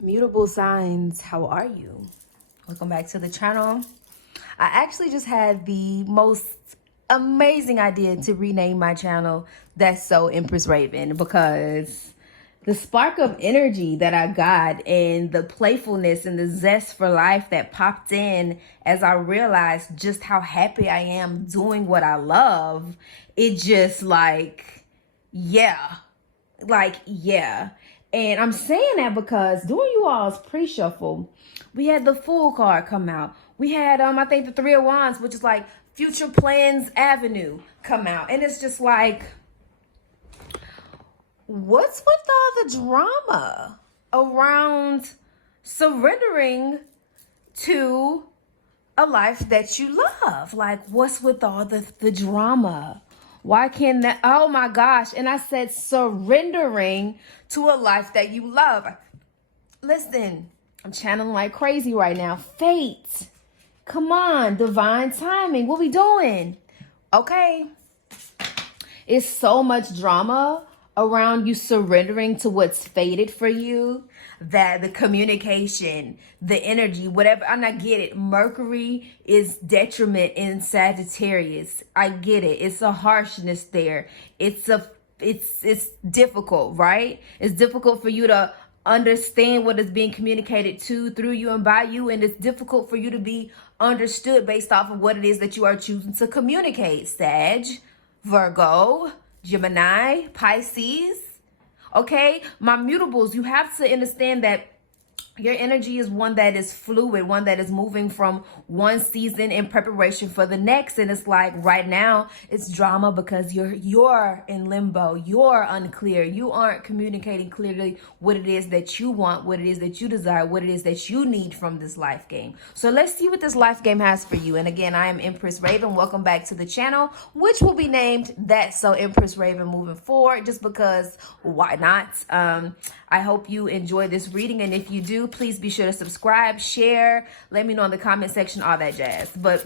Mutable signs, how are you? Welcome back to the channel. I actually just had the most amazing idea to rename my channel That's So Empress Raven, because the spark of energy that I got and the playfulness and the zest for life that popped in as I realized just how happy I am doing what I love, it just yeah. And I'm saying that because during you all's pre-shuffle, we had the Fool card come out. We had, I think the Three of Wands, which is like Future Plans Avenue, come out. And it's just like, what's with all the drama around surrendering to a life that you love? Like, what's with all the drama? Why can't that? Oh my gosh. And I said surrendering to a life that you love. Listen, I'm channeling like crazy right now. Fate. Come on. Divine timing. What we doing? Okay. It's so much drama around you surrendering to what's fated for you, that the communication, the energy, whatever, and I get it. Mercury is detriment in Sagittarius. I get it. It's a harshness there. It's difficult, right? It's difficult for you to understand what is being communicated to, through you, and by you, and it's difficult for you to be understood based off of what it is that you are choosing to communicate. Sag, Virgo, Gemini, Pisces. Okay, my mutables, you have to understand that your energy is one that is fluid, one that is moving from one season in preparation for the next. And it's like right now it's drama because you're in limbo. You're unclear. You aren't communicating clearly what it is that you want, what it is that you desire, what it is that you need from this life game. So let's see what this life game has for you. And again, I am Empress Raven. Welcome back to the channel, which will be named That's So Empress Raven moving forward, just because why not? I hope you enjoy this reading, and if you do, please be sure to subscribe, share, let me know in the comment section, all that jazz. But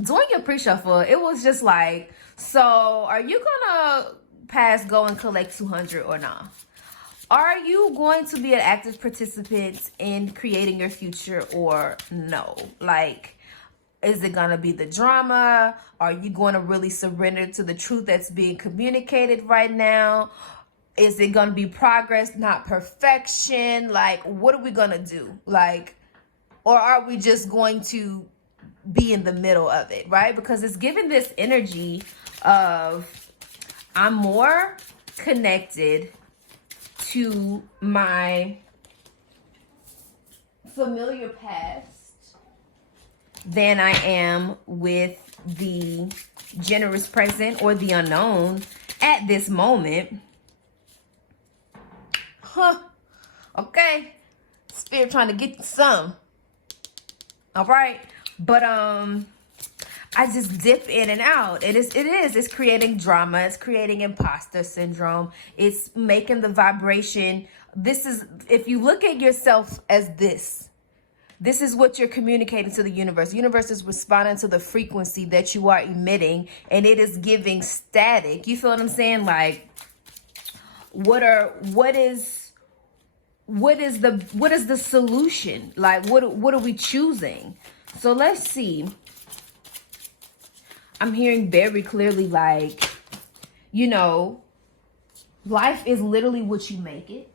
during your pre-shuffle, it was just like, so are you gonna pass go and collect 200 or not? Are you going to be an active participant in creating your future or no? Like, is it gonna be the drama? Are you going to really surrender to the truth that's being communicated right now? Is it going to be progress, not perfection? Like, what are we going to do? Like, or are we just going to be in the middle of it, right? Because it's giving this energy of, I'm more connected to my familiar past than I am with the generous present or the unknown at this moment. Okay, Spirit trying to get you some. All right, but I just dip in and out, and it's creating drama. It's creating imposter syndrome. It's making the vibration. This is, if you look at yourself as this is what you're communicating to the universe. The universe is responding to the frequency that you are emitting, and it is giving static. You feel what I'm saying? Like, what is the solution? Like, what are we choosing? So let's see. I'm hearing very clearly, like, you know, life is literally what you make it.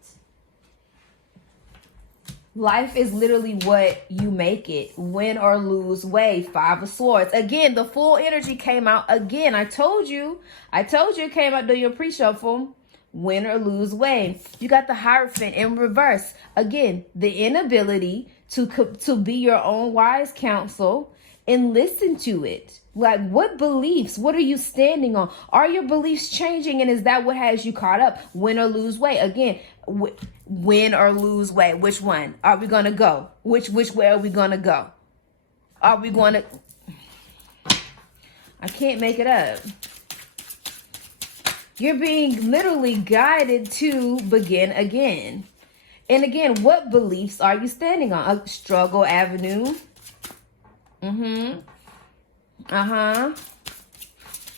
Life is literally what you make it. Win or lose way. Five of Swords. Again, the full energy came out again. I told you it came out during your pre-shuffle. Win or lose way. You got the Hierophant in reverse. Again, the inability to be your own wise counsel and listen to it. Like, what beliefs? What are you standing on? Are your beliefs changing, and is that what has you caught up? Win or lose way. Again, win or lose way. Which one are we gonna go? Which way are we gonna go? Are we gonna? I can't make it up. You're being literally guided to begin again. And again, what beliefs are you standing on? A struggle avenue.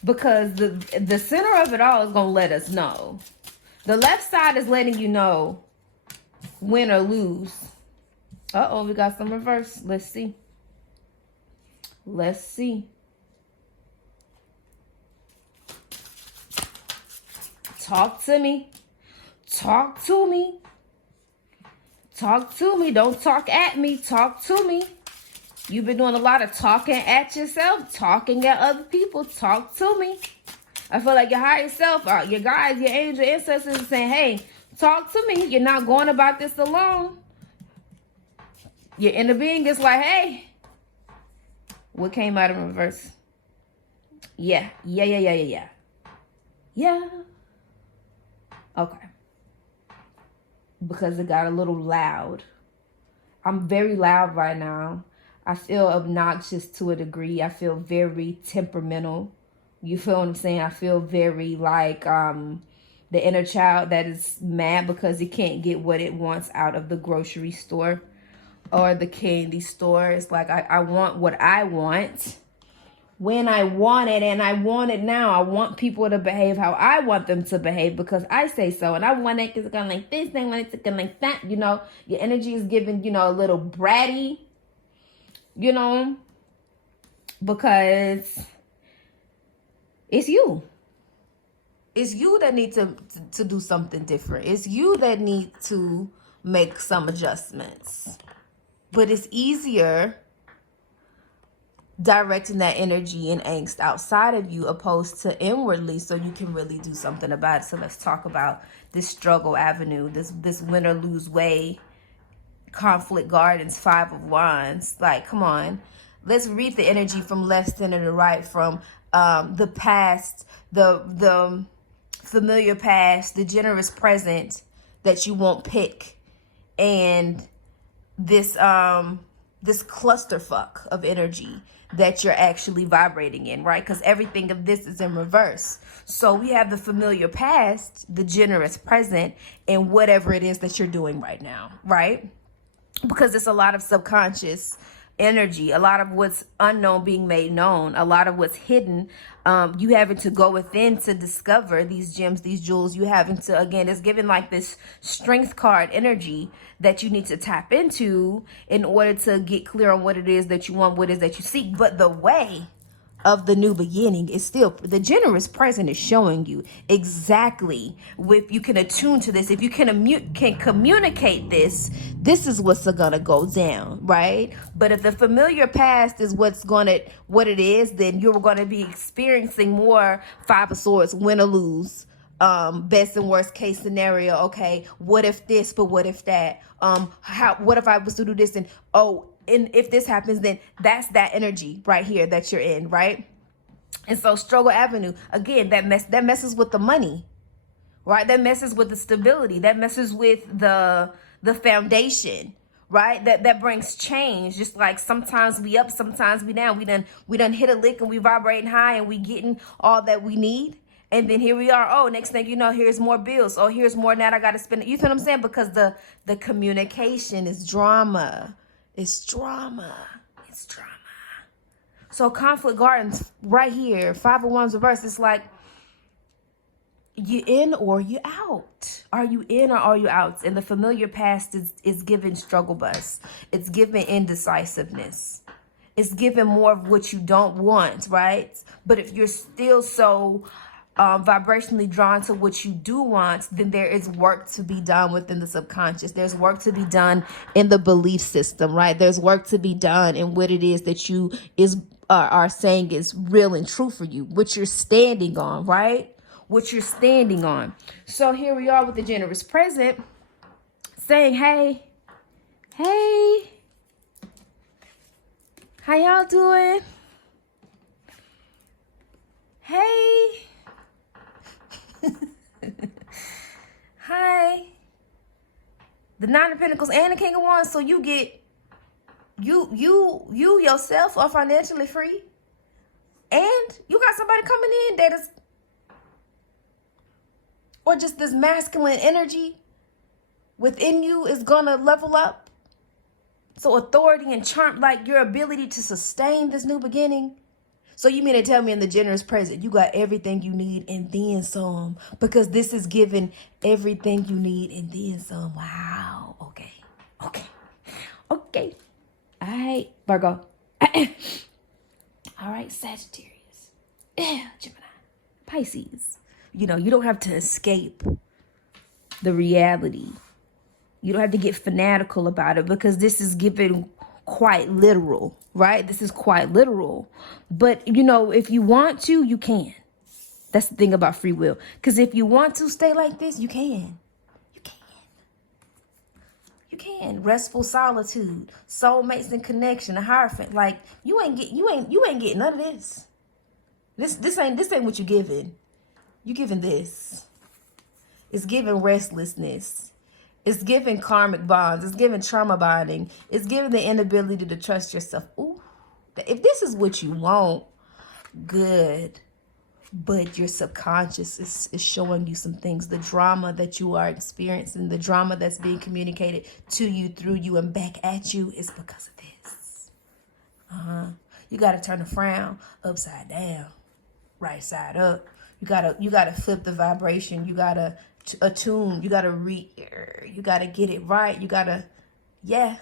Because the center of it all is going to let us know. The left side is letting you know Win or lose. Uh-oh, we got some reverse. Let's see. Let's see. Talk to me. Talk to me. Talk to me. Don't talk at me. Talk to me. You've been doing a lot of talking at yourself, talking at other people. Talk to me. I feel like your higher self, your guides, your angel ancestors are saying, hey, talk to me. You're not going about this alone. Your inner being is like, hey. What came out in reverse? Yeah. Yeah. Okay. Because it got a little loud. I'm very loud right now. I feel obnoxious to a degree. I feel very temperamental. You feel what I'm saying? I feel very like the inner child that is mad because it can't get what it wants out of the grocery store or the candy store. It's like I want what I want when I want it, and I want it now. I want people to behave how I want them to behave because I say so. And I want it to go like this, and I want it to go like that. You know, your energy is giving, you know, a little bratty, you know, because it's you. It's you that need to do something different. It's you that need to make some adjustments. But it's easier directing that energy and angst outside of you opposed to inwardly, so you can really do something about it. So let's talk about this struggle avenue, this win or lose way, conflict gardens, 5 of wands. Like, come on, let's read the energy from left, center to right, from the past, the familiar past, the generous present that you won't pick, and this clusterfuck of energy that you're actually vibrating in, right? Because everything of this is in reverse. So we have the familiar past, the generous present, and whatever it is that you're doing right now, right? Because it's a lot of subconscious energy, a lot of what's unknown being made known, a lot of what's hidden. You having to go within to discover these gems, these jewels. You having to, again, it's given like this strength card energy that you need to tap into in order to get clear on what it is that you want, what it is that you seek. But the way of the new beginning is still, the generous present is showing you exactly, if you can attune to this, if you can communicate this is what's gonna go down, right? But if the familiar past is what it is, then you're gonna be experiencing more 5 of swords, win or lose, best and worst case scenario. Okay, what if this, but what if that? What if I was to do this, and if this happens, then that's that energy right here that you're in, right? And so struggle avenue, again, that messes with the money, right? That messes with the stability. That messes with the foundation, right? That brings change. Just like sometimes we up, sometimes we down. We done hit a lick and we vibrating high and we getting all that we need. And then here we are. Next thing you know, here's more bills. Here's more now. I got to spend it. You feel what I'm saying? Because the communication is drama. It's drama. It's drama. So conflict gardens right here, 5 of wands reverse. It's like, you in or you out? Are you in or are you out? And the familiar past is giving struggle bus. It's giving indecisiveness. It's giving more of what you don't want, right? But if you're still so vibrationally drawn to what you do want, then there is work to be done within the subconscious. There's work to be done in the belief system, right? There's work to be done in what it is that you are saying is real and true for you, what you're standing on, right? What you're standing on. So here we are with the generous present saying, hey, how y'all doing? Hey. Hi. The 9 of Pentacles and the King of Wands. So you get you yourself are financially free, and you got somebody coming in that is, or just this masculine energy within you is gonna level up. So authority and charm, like your ability to sustain this new beginning. So you mean to tell me in the generous present, you got everything you need and then some? Because this is giving everything you need and then some. Wow. Okay. Okay. Okay. All right, Virgo. All right, Sagittarius. Gemini. Pisces. You know, you don't have to escape the reality. You don't have to get fanatical about it, because this is given quite literal, right? This is quite literal. But, you know, if you want to, you can. That's the thing about free will. Because if you want to stay like this, you can. You can. You can. Restful solitude, soulmates and connection, a hierophant. Like, you ain't getting none of this. This ain't what you giving. You giving this. It's giving restlessness. It's giving karmic bonds. It's giving trauma bonding. It's giving the inability to trust yourself. Ooh, if this is what you want, good. But your subconscious is showing you some things. The drama that you are experiencing, the drama that's being communicated to you, through you, and back at you is because of this. You got to turn a frown upside down, right side up. You gotta flip the vibration. You gotta attune. You gotta you gotta get it right. You gotta, yeah.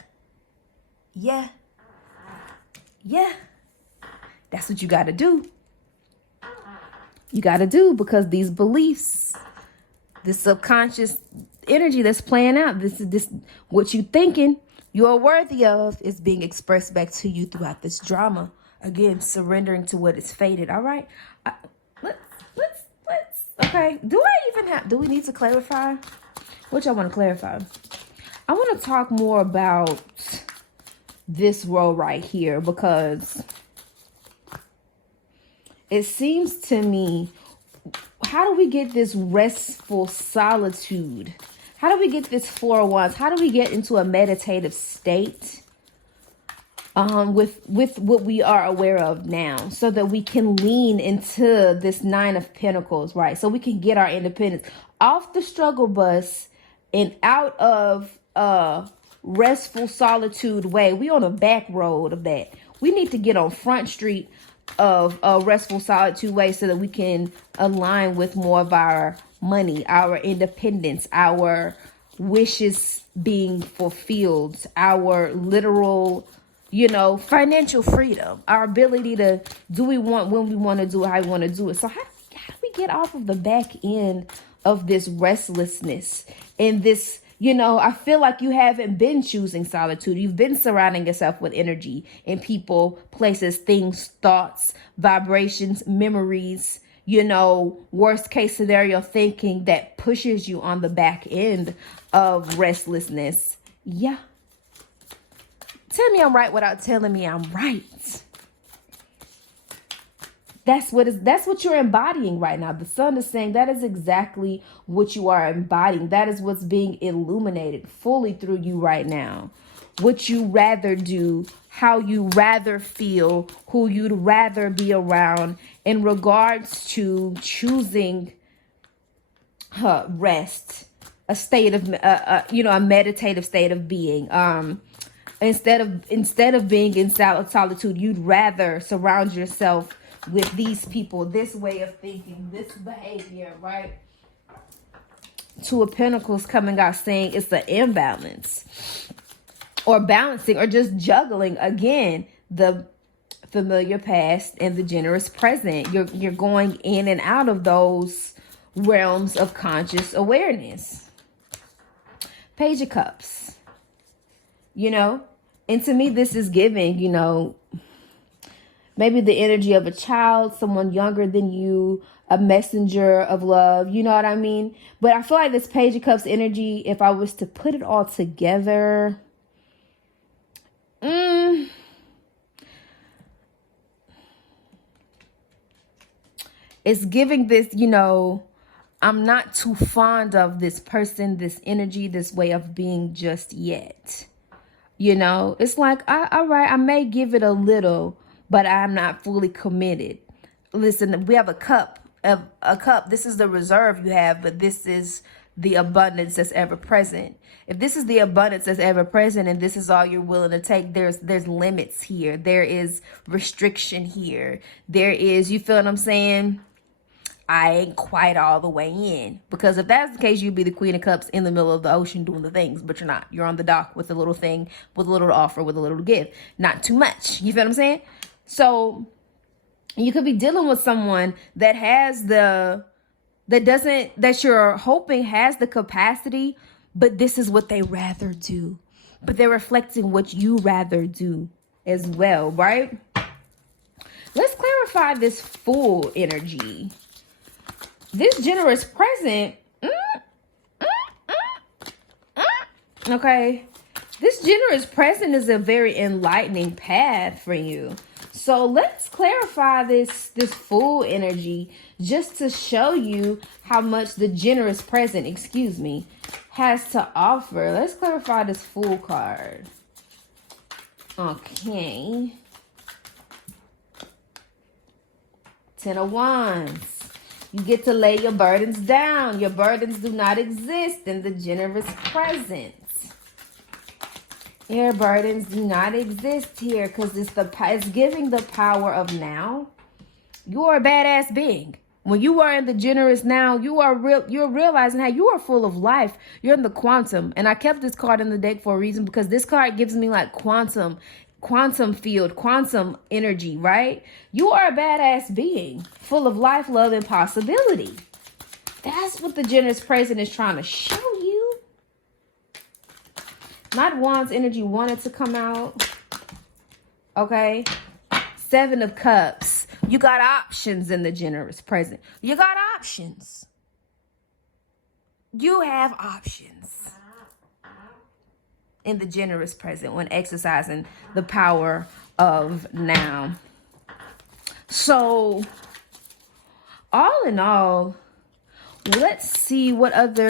That's what you gotta do. You gotta do, because these beliefs, this subconscious energy that's playing out, this what you thinking you're worthy of is being expressed back to you throughout this drama. Again, surrendering to what is fated. All right. Let's okay. Do we need to clarify? What y'all want to clarify? I want to talk more about this row right here, because it seems to me, how do we get this restful solitude? How do we get this Four of Wands? How do we get into a meditative state with what we are aware of now, so that we can lean into this Nine of Pentacles, right? So we can get our independence off the struggle bus and out of restful solitude way. We on a back road of that. We need to get on Front Street of restful solitude way, so that we can align with more of our money, our independence, our wishes being fulfilled, our literal, financial freedom, our ability to do we want when we want to do it, how we want to do it. So how do we get off of the back end of this restlessness and this, I feel like you haven't been choosing solitude. You've been surrounding yourself with energy and people, places, things, thoughts, vibrations, memories, worst case scenario thinking that pushes you on the back end of restlessness. Yeah. Tell me I'm right without telling me I'm right. That's what you're embodying right now. The sun is saying that is exactly what you are embodying. That is what's being illuminated fully through you right now. What you rather do, how you rather feel, who you'd rather be around in regards to choosing rest, a state of, a meditative state of being. Instead of being in solitude, you'd rather surround yourself with these people, this way of thinking, this behavior, right? Two of Pentacles coming out saying it's an imbalance, or balancing, or just juggling again the familiar past and the generous present. You're going in and out of those realms of conscious awareness. Page of Cups. And to me, this is giving, maybe the energy of a child, someone younger than you, a messenger of love. You know what I mean? But I feel like this Page of Cups energy, if I was to put it all together, it's giving this, I'm not too fond of this person, this energy, this way of being just yet. It's like, all right, I may give it a little, but I'm not fully committed. Listen, we have a cup. This is the reserve you have, but this is the abundance that's ever present. If this is the abundance that's ever present and this is all you're willing to take, there's limits here. There is restriction here. There is, you feel what I'm saying? I ain't quite all the way in. Because if that's the case, you'd be the Queen of Cups in the middle of the ocean doing the things, but you're not. You're on the dock with a little thing, with a little offer, with a little gift. Not too much. You feel what I'm saying? So you could be dealing with someone that has that you're hoping has the capacity, but this is what they rather do. But they're reflecting what you rather do as well, right? Let's clarify this Fool energy. This generous present, okay, this generous present is a very enlightening path for you. So let's clarify this Fool energy just to show you how much the generous present, has to offer. Let's clarify this Fool card. Okay. 10 of Wands. You get to lay your burdens down. Your burdens do not exist in the generous present. Your burdens do not exist here because it's giving the power of now. You are a badass being. When you are in the generous now, you're realizing how you are full of life. You're in the quantum. And I kept this card in the deck for a reason because this card gives me like quantum field, quantum energy, right? You are a badass being, full of life, love, and possibility. That's what the generous present is trying to show you. Not Wands energy wanted to come out. Okay. 7 of Cups. You got options in the generous present. You got options. You have options in the generous present when exercising the power of now. So, all in all, let's see what else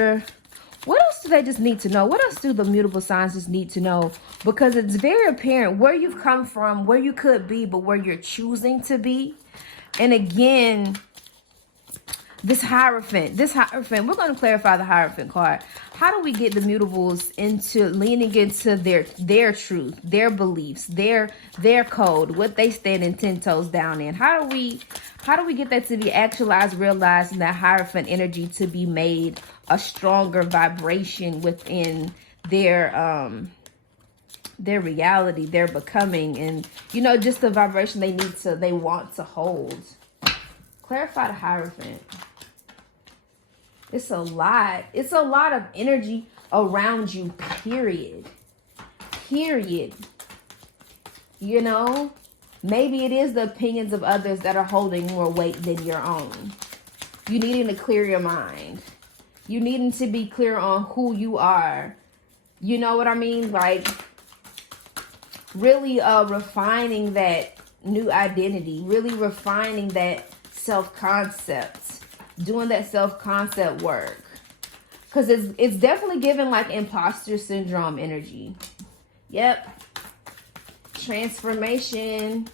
do they just need to know? What else do the mutable signs just need to know? Because it's very apparent where you've come from, where you could be, but where you're choosing to be. And again, this Hierophant, we're going to clarify the Hierophant card. How do we get the mutables into leaning into their truth, their beliefs, their code, what they stand in 10 toes down in? How do we get that to be actualized, realized, and that Hierophant energy to be made a stronger vibration within their reality, their becoming, and just the vibration they want to hold? Clarify the Hierophant. It's a lot. It's a lot of energy around you, period. Maybe it is the opinions of others that are holding more weight than your own. You needing to clear your mind. You needing to be clear on who you are. You know what I mean? Like, really refining that new identity. Really refining that self-concept. Doing that self-concept work. Because it's definitely giving like imposter syndrome energy. Yep. Transformation.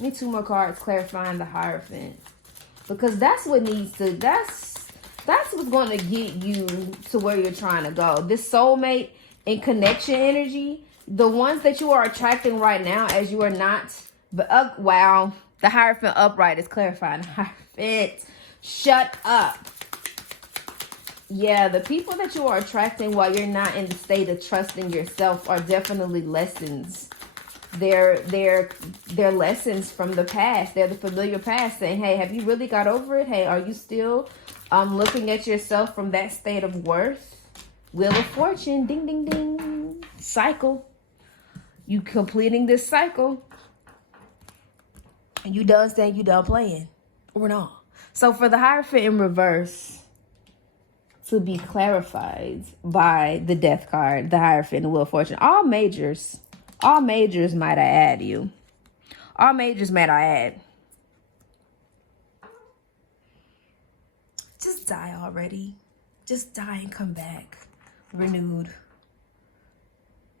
Need 2 more cards clarifying the Hierophant. Because that's what's going to get you to where you're trying to go. This soulmate and connection energy, the ones that you are attracting right now as you are not, but wow, the Hierophant upright is clarifying the Hierophant. Shut up. Yeah, the people that you are attracting while you're not in the state of trusting yourself are definitely lessons. They're lessons from the past. They're the familiar past saying, hey, have you really got over it? Hey, are you still looking at yourself from that state of worth? Wheel of Fortune, ding, ding, ding. Cycle. You completing this cycle. And you done saying you done playing. Or not. So for the Hierophant in reverse to be clarified by the Death card, the Hierophant and the Wheel of Fortune, all majors might I add you. All majors might I add. Just die already. Just die and come back. Renewed.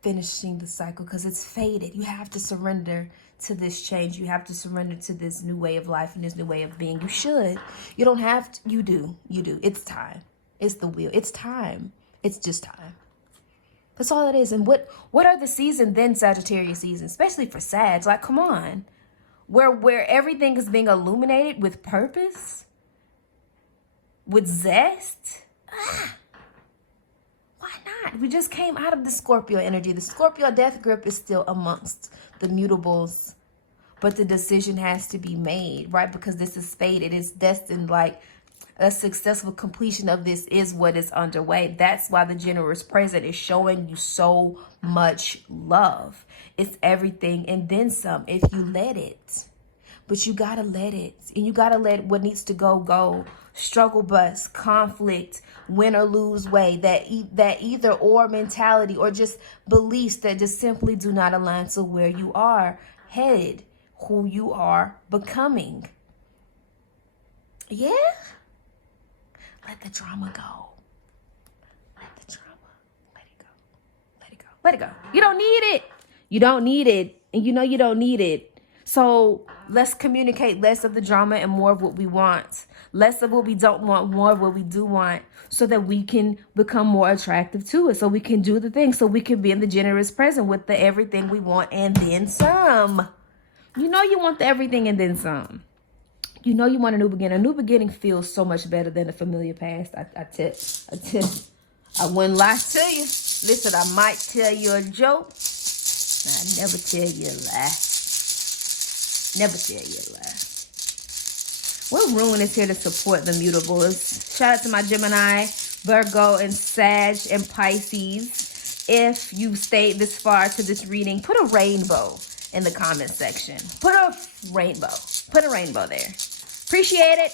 Finishing the cycle because it's faded. You have to surrender to this change. You have to surrender to this new way of life and this new way of being. You should. You don't have to. You do. It's time. It's the wheel. It's time. It's just time. That's all it is. And what are the seasons then, Sagittarius season, especially for Sag? Like, come on. Where everything is being illuminated with purpose, with zest. Why not? We just came out of the Scorpio energy. The Scorpio death grip is still amongst the mutables, but the decision has to be made, right? Because this is fate. It is destined. Like, a successful completion of this is what is underway. That's why the generous present is showing you so much love. It's everything and then some if you let it. But you gotta let it. And you gotta let what needs to go, go. Struggle bust, conflict, win or lose way. That either or mentality or just beliefs that just simply do not align to where you are headed, who you are becoming. Yeah? Let the drama go. Let the drama. Let it go. Let it go. Let it go. You don't need it. You don't need it. And you know you don't need it. So let's communicate less of the drama and more of what we want. Less of what we don't want, more of what we do want. So that we can become more attractive to it. So we can do the things. So we can be in the generous present with the everything we want and then some. You know you want the everything and then some. You know you want a new beginning. A new beginning feels so much better than a familiar past. I wouldn't lie to you. Listen, I might tell you a joke. I never tell you a lie. Never tell you a lie. What rune is here to support the mutables? Shout out to my Gemini, Virgo, and Sag, and Pisces. If you've stayed this far to this reading, put a rainbow in the comment section. Put a rainbow. Put a rainbow there. Appreciate it.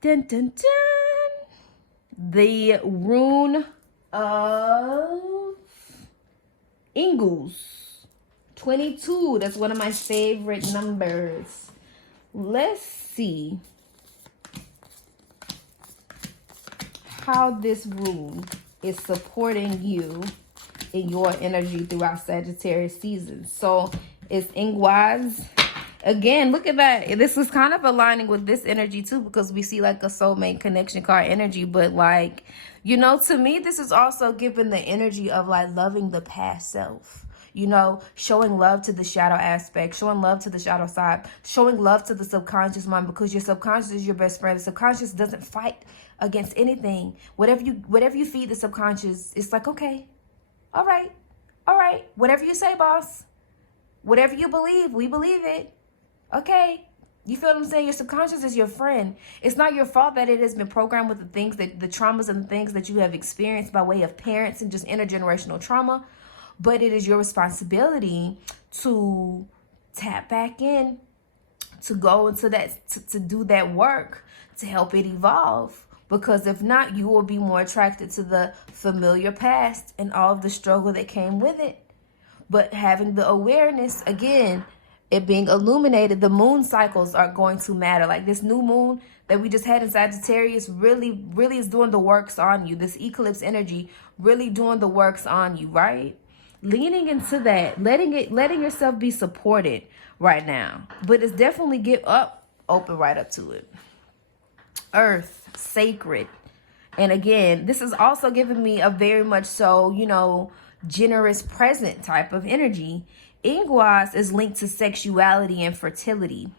Dun, dun, dun. The rune of Ingalls. 22. That's one of my favorite numbers. Let's see how this rune is supporting you in your energy throughout Sagittarius season. So it's Ingalls. Again, look at that. This is kind of aligning with this energy too, because we see like a soulmate connection card energy. But like, you know, to me, this is also giving the energy of like loving the past self. You know, showing love to the shadow aspect, showing love to the shadow side, showing love to the subconscious mind, because your subconscious is your best friend. The subconscious doesn't fight against anything. Whatever you feed the subconscious, it's like, okay, all right, whatever you say, boss. Whatever you believe, we believe it. Okay. You feel what I'm saying? Your subconscious is your friend. It's not your fault that it has been programmed with the things that the traumas and the things that you have experienced by way of parents and just intergenerational trauma. But it is your responsibility to tap back in, to go into that, to do that work, to help it evolve. Because if not, you will be more attracted to the familiar past and all of the struggle that came with it. But having the awareness, again, it being illuminated, the moon cycles are going to matter. Like this new moon that we just had in Sagittarius really is doing the works on you. This eclipse energy really doing the works on you, right? Leaning into that, letting yourself be supported right now. But it's definitely open right up to it. Earth, sacred. And again, this is also giving me a very much so, you know, generous present type of energy. Ingalls is linked to sexuality and fertility.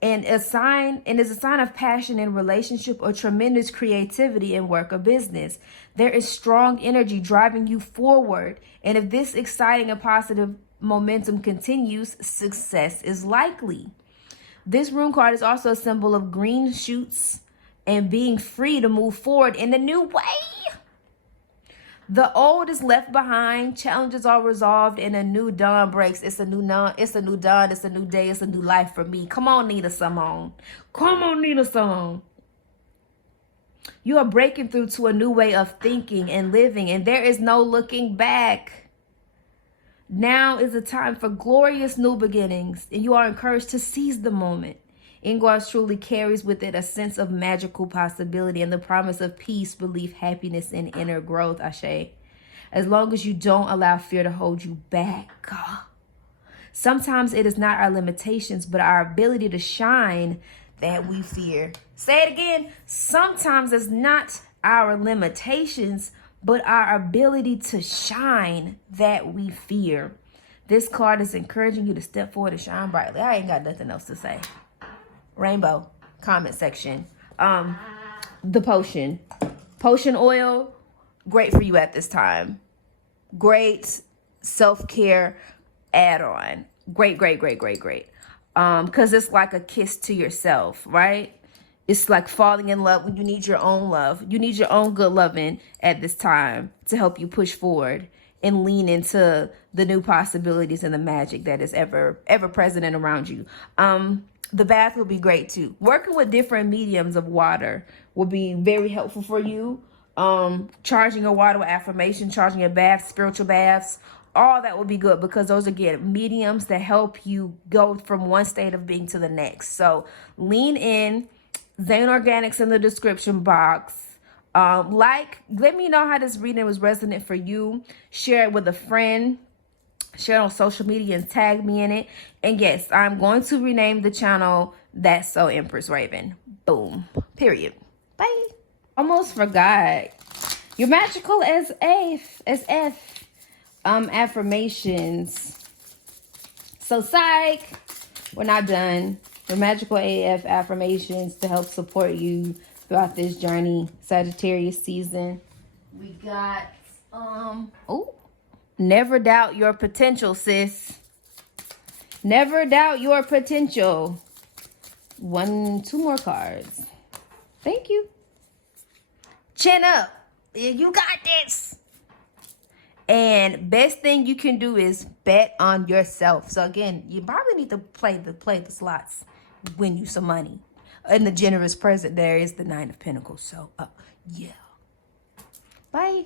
And is a sign of passion in relationship or tremendous creativity in work or business. There is strong energy driving you forward. And if this exciting and positive momentum continues, success is likely. This rune card is also a symbol of green shoots and being free to move forward in a new way. The old is left behind, challenges are resolved, and a new dawn breaks. It's a new dawn, it's a new day, it's a new life for me. Come on, Nina Simone. Come on, Nina Simone. You are breaking through to a new way of thinking and living, and there is no looking back. Now is a time for glorious new beginnings, and you are encouraged to seize the moment. Ingalls truly carries with it a sense of magical possibility and the promise of peace, belief, happiness, and inner growth, Ashe. As long as you don't allow fear to hold you back. Sometimes it is not our limitations, but our ability to shine that we fear. Say it again. Sometimes it's not our limitations, but our ability to shine that we fear. This card is encouraging you to step forward and shine brightly. I ain't got nothing else to say. Rainbow, comment section. The potion. Potion oil, great for you at this time. Great self-care add-on. Great. Because it's like a kiss to yourself, right? It's like falling in love when you need your own love. You need your own good loving at this time to help you push forward and lean into the new possibilities and the magic that is ever present and around you. The bath will be great too. Working with different mediums of water will be very helpful for you. Charging your water with affirmation, charging your baths, spiritual baths, all that will be good because those are, again, mediums that help you go from one state of being to the next. So lean in. Zane Organics in the description box. Let me know how this reading was resonant for you. Share it with a friend. Share it on social media and tag me in it. And yes, I'm going to rename the channel That's So Empress Raven. Boom. Period. Bye. Almost forgot. You're magical as F. Affirmations. So psych. We're not done. Your magical AF affirmations to help support you throughout this journey, Sagittarius season. We got, never doubt your potential, sis. Never doubt your potential. 2 more cards. Thank you. Chin up. You got this. And best thing you can do is bet on yourself. So again, you probably need to play the slots, win you some money. In the generous present, there is the 9 of Pentacles. So yeah. Bye.